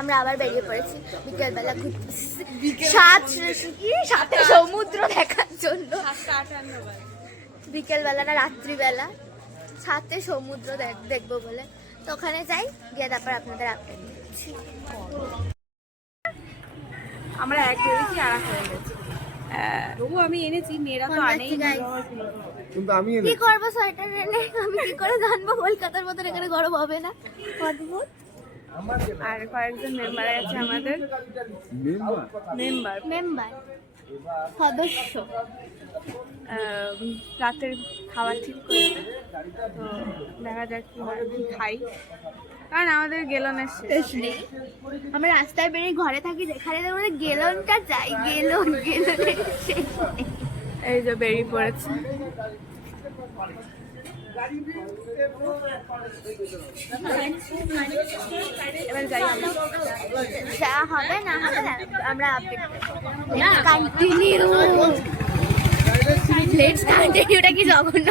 আমরা আবার বেরিয়ে পড়েছি বিকেলবেলা সাথে সমুদ্র দেখার জন্য। বিকেলবেলা না রাত্রিবেলা সাথে সমুদ্র দেখবো বলে, তো ওখানে যাই, গিয়ে তারপর আপনাদের আপডেট দিচ্ছি। আমরা এক ধরেছি আর এক হয়ে গেছি। তবু আমি এনেছি, মেয়েরা তো আনেই। কি করবো সোয়েটার এনে, আমি কি করে জানবো কলকাতার মতন এখানে গরম হবে না? অদ্ভুত। আর কয়েকজন মেম্বার আছে আমাদের, মেম্বার সদস্য। রাতের খাবার ঠিক করছে, তো দেখা যাক কি হয়, কি খাই, কারণ আমাদের গেলনের শেষ নেই। আমরা রাস্তায় বেরিয়ে ঘরে থাকি, যেখানে আমাদের গেলনটা যাই, গেলনের শেষ নেই। এই যে বেরিয়ে পড়েছে। এবার যাই আমরা, যা হবে না হবে না আমরা আপডেট কন্টিনিউ। লেটস কন্টিনিউটা কি জঘন্য।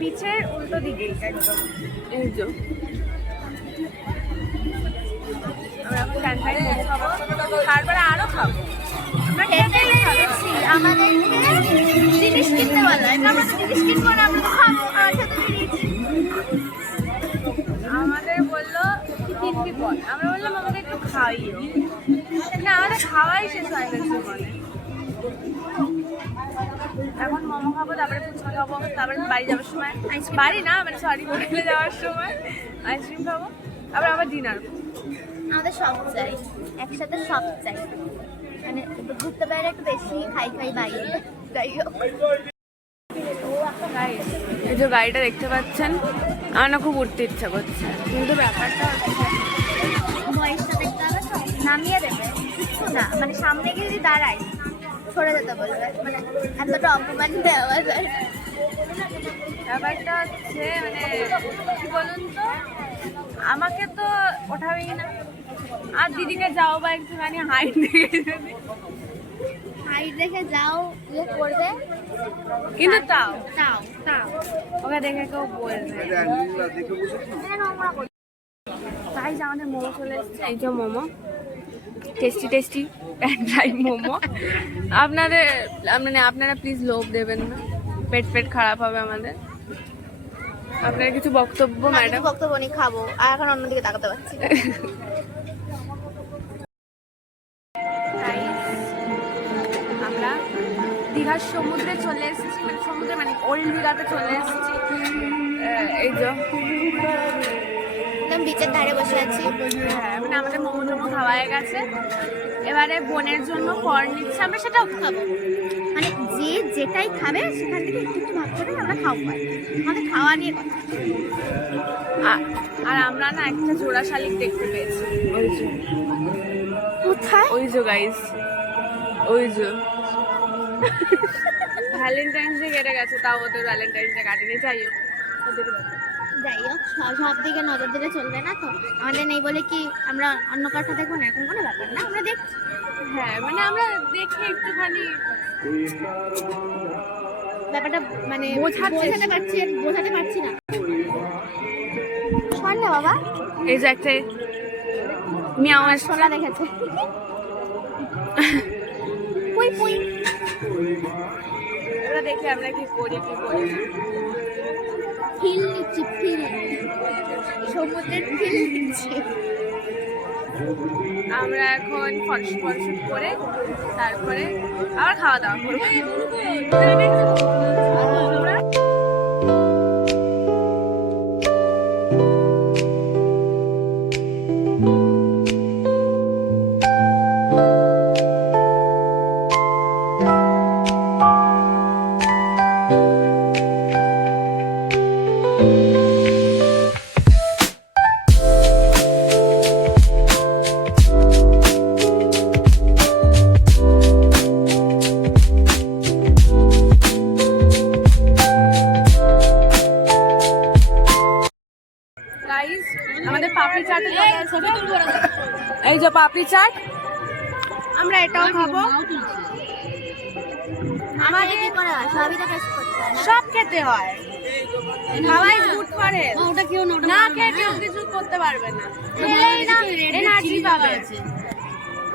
বিচের উল্টো দিকে একদম। এই যে আমরা এখন ক্যান্টাইন মোমো খাবো, তারপরে আরো খাবো। আমাদের জিনিস কিনতে বলা, আমরা তো জিনিস কিনবো না, আমরা তো খাবো। আমাদের বললো কিনবি বল, আমরা বললাম আমাদের একটু খাওয়াইও না, আমাদের খাওয়াই শেষ হয়ে গেছে জীবনে। এখন মোমো খাবো, তারপরে ফুচকা খাবো, তারপরে বাড়ি যাওয়ার সময় বাড়ি না মানে সরি হোটেলে যাওয়ার সময় আইসক্রিম খাবো, আবার ডিনার। আমাদের সব চাই, একসাথে সব চাই, মানে ঘুরতে বাইরে একটু বেশি খাই বাইরে। যাই হোক, এই যে গাড়িটা দেখতে পাচ্ছেন, আমার না খুব উঠতে ইচ্ছা করছে, কিন্তু ব্যাপারটা হচ্ছে বয়সটা দেখতে হবে তো, নামিয়ে দেবে কিছু না, মানে সামনে গিয়ে যদি দাঁড়াই সরে যেতে বলবে, মানে এতটা অপমান দেওয়া যায়। ব্যাপারটা হচ্ছে মানে কি বলুন তো, আমাকে তো ওঠাবেই না, আর দিদিকে যাও বা একটুখানি হাইট দেখে যদি হাইট দেখে যাও ইয়ে করবে, কিন্তু তাও তাও তাও ওকে দেখে কেউ বলবে। তাই যে আমাদের মোমো চলে এসছে, এই যে momo, tasty tasty pan fry momo. আপনারা প্লিজ লোভ দেবেন না, পেট খারাপ হবে আমাদের। আপনার কিছু বক্তব্য? ম্যাডাম বক্তব্য নেই, খাবো আর এখন অন্যদিকে তাকাতে পারছি। আমরা দীঘার সমুদ্রে চলে এসেছি, মানে সমুদ্রে মানে ওল্ড দীঘাতে চলে এসেছি। এই যে বিচের ধারে বসে আছি। হ্যাঁ, মানে আমাদের মোমো টোমো খাওয়া হয়ে গেছে, এবারে বোনের জন্য কর্ন নিচ্ছে, আমরা সেটাও খাবো, মানে যে যেটাই খাবে সেখান থেকে একটু একটু ভাগ করে আমরা খাওয়া পাই, আমাদের খাওয়া নিয়ে কথা। আর আমরা না একটা জোড়া শালিক দেখতে পেয়েছি, ওই যে কোথায়, ওই যে গাইস, ওই যে ভ্যালেন্টাইন্স ডে কেটে গেছে, তাও ওদের ভ্যালেন্টাইন্স ডে কাটেনি। যাই হোক, যাই হোক সব দিকে নজর দিলে চলবে না তো, আমাদের নেই বলে কি আমরা অন্য কার সাথে দেখবো না, এরকম কোনো ব্যাপার না, আমরা দেখছি। হ্যাঁ, মানে আমরা দেখি একটুখানি ব্যাপারটা মানে বোঝাতে পারছি না। শোন না বাবা, এই যে একটা মিয়াও শোনা দেখেছে, পুই পুই। এবার দেখি আমরা কি করি ফিল নিচ্ছি, ফিল, সমুদ্রের ফিল নিচ্ছি। আমরা এখন ফটোশুট করে তারপরে আবার খাওয়া দাওয়া করবো। গাইস আমাদের পাপড়ি চাট এই যে পাপড়ি চাট আমরা এটাও খাবো আমাদের কি করা হয় সবই তো টেস্ট করতে হয় না? সব খেতে হয় খাওয়াই গুড করে ওটা কেউ না খেয়ে কেউ কিছু করতে পারবে না খেলেই না এনার্জি পাবে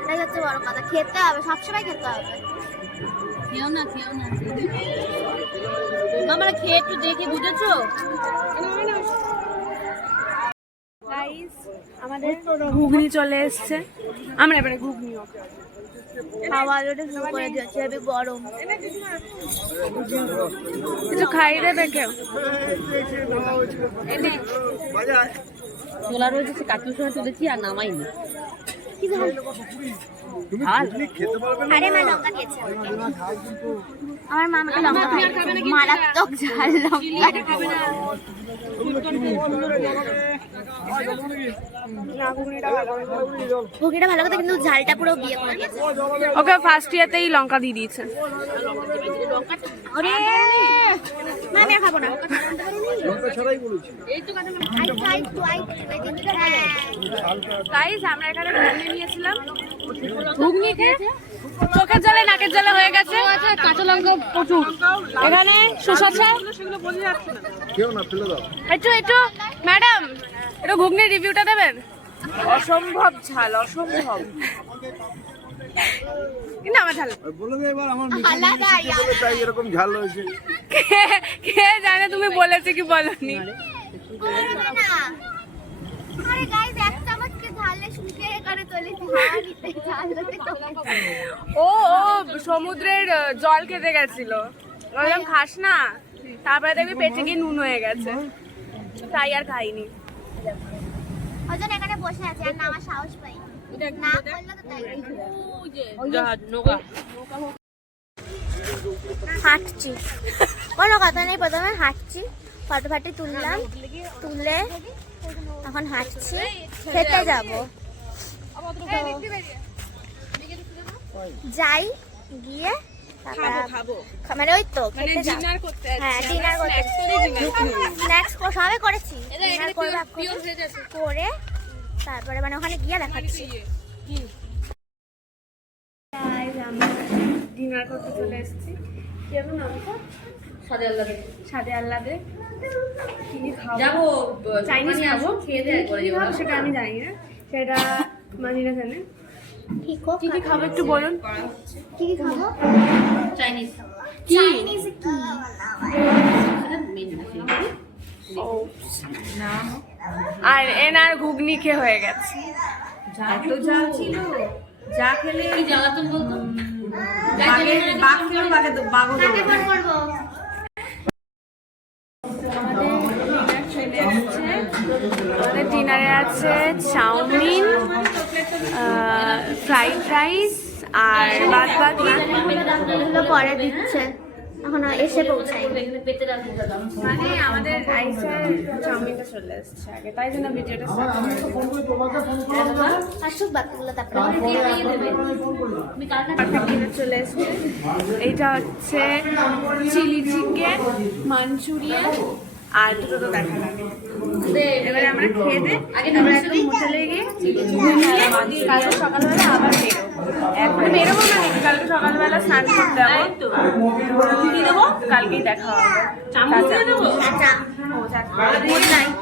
এটাই হচ্ছে বড় কথা, খেতে হবে, সবসময় খেতে হবে। খেও না আমরা খেয়ে একটু দেখে বুঝেছো গাইস আমাদের ঘুগনি চলে এসেছে আমরা এবারে ঘুগনিও খাওয়া দাওয়াটা শুরু করে দিয়েছে, হেবি গরম। কিছু খাই দেবে কেউ তোলা রয়েছে সে কাকুর সময় তুলেছি আর নামাইনি কি ঝাল? আরে মা লঙ্কা দিয়েছে আমার মা আমাকে লঙ্কা খাবে, মারাত্মক ঝাল লঙ্কা খাবে না। ঘুগনিটা ভালো কথা, কিন্তু ঝালটা পুরো বিয়ে করে দিয়েছে। ওকে ফার্স্ট ইয়ারতেই লঙ্কা দিয়ে দিয়েছে ওরে মা আমি আর খাবো না। গাইস আমরা এখানে ঘুগনি নিয়েছিলাম ঘুগনি খেয়েছে চোখের জলে নাকের জলে হয়ে গেছে কাঁচা লঙ্কা প্রচুর এখানে সুশাসা একটু একটু ম্যাডাম একটু ঘুগনির রিভিউটা দেবেন অসম্ভব ঝাল অসম্ভব কিন্তু আমার ঝাল তাই এরকম ঝাল হয়েছে। কে জানে তুমি বলেছে কি বলনি আরে গাইস এক চামচ কে ঝালে শুকিয়ে করে চলে ঝাল ও ও সমুদ্রের জল খেতে গেছিল বললাম খাস না তারপরে দেখবি পেটে গিয়ে নুন হয়ে গেছে তাই আর খাইনি ওজন এখানে বসে আছে আর না আমার সাহস পাই না বললো তো তাই। হাঁটছি কোনো কথা নেই, প্রথমে হাঁটছি, ফটো ফাটি তুললাম, তুলে এখন হাঁটছি, খেতে যাব। যাই গিয়ে মানে ওই তো খেতে যাব। হ্যাঁ ডিনার করতে স্ন্যাক্স সবে করেছি, ডিনার করবো করে তারপরে মানে ওখানে গিয়ে দেখাচ্ছি। ডিনার করতে চলে এসেছি কেমন নামটা সাদে আল্লাদে কি কি খাবো যাবো চাইনিজ খাবো খেয়ে দেয় কি কি খাবো সেটা আমি জানি না, সেটা মানিনা জানে। কি কি কি খাবো একটু বলুন কি খাবো? চাইনিজ কি ও, আর এনার ঘুগনি খেয়ে হয়ে গেছে এত ঝাল ছিল যা খেলে কি জ্বালাতন বলতো কাকে ফোন করবো? আমাদের ডিনারে আছে চাউমিন ফ্রাইড রাইস আর বাদ বাকি এগুলো পরে দিচ্ছে, এখনো এসে পৌঁছাই। মানে আমাদের আইসার চাউমিনটা চলে এসছে আগে, তাই জন্য ভিডিওটা আসুক বাকিগুলো তারপরে পারফেক্ট চলে এসছে। এইটা হচ্ছে চিলি চিকেন মাঞ্চুরিয়ান আর দুটো তো দেখা লাগে। এবারে আমরা খেয়ে দে আমরা একদম হোটেলে গিয়ে ঘুমিয়ে কালকে সকালবেলা আবার বেরোবো। এখন বেরোবো না নাকি, কালকে সকালবেলা স্নান করতে যাবো, কালকেই দেখা হবে। আচ্ছা গুড নাইট।